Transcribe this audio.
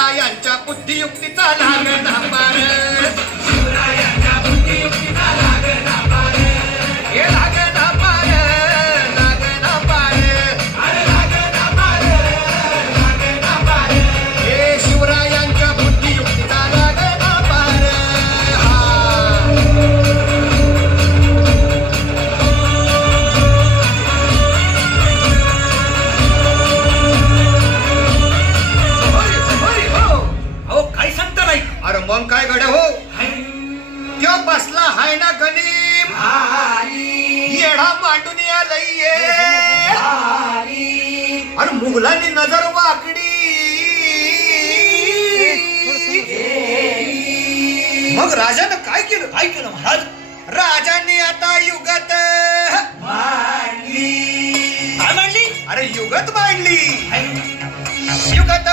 शिवरायांच्या बुद्धियुक्तीचा लागला पार, शिवरायांच्या बुद्धियुक्तीचा लागला पार, हे लागला पार, लागला पार, अरे लागला पार, लागला पार, हे शिवरायांच्या बुद्धियुक्तीचा लागला पार. काय सांगता नाही? अरे मग काय गड्या हो, त्यो बसला हाय ना गणिम, येडा मांडून आलंय, अरे मुघलांनी नजर वाकडी, मग राजानं काय केलं? काय केलं महाराज? राजांनी आता युगत मांडली. काय मांडली? अरे युगत मांडली, युगत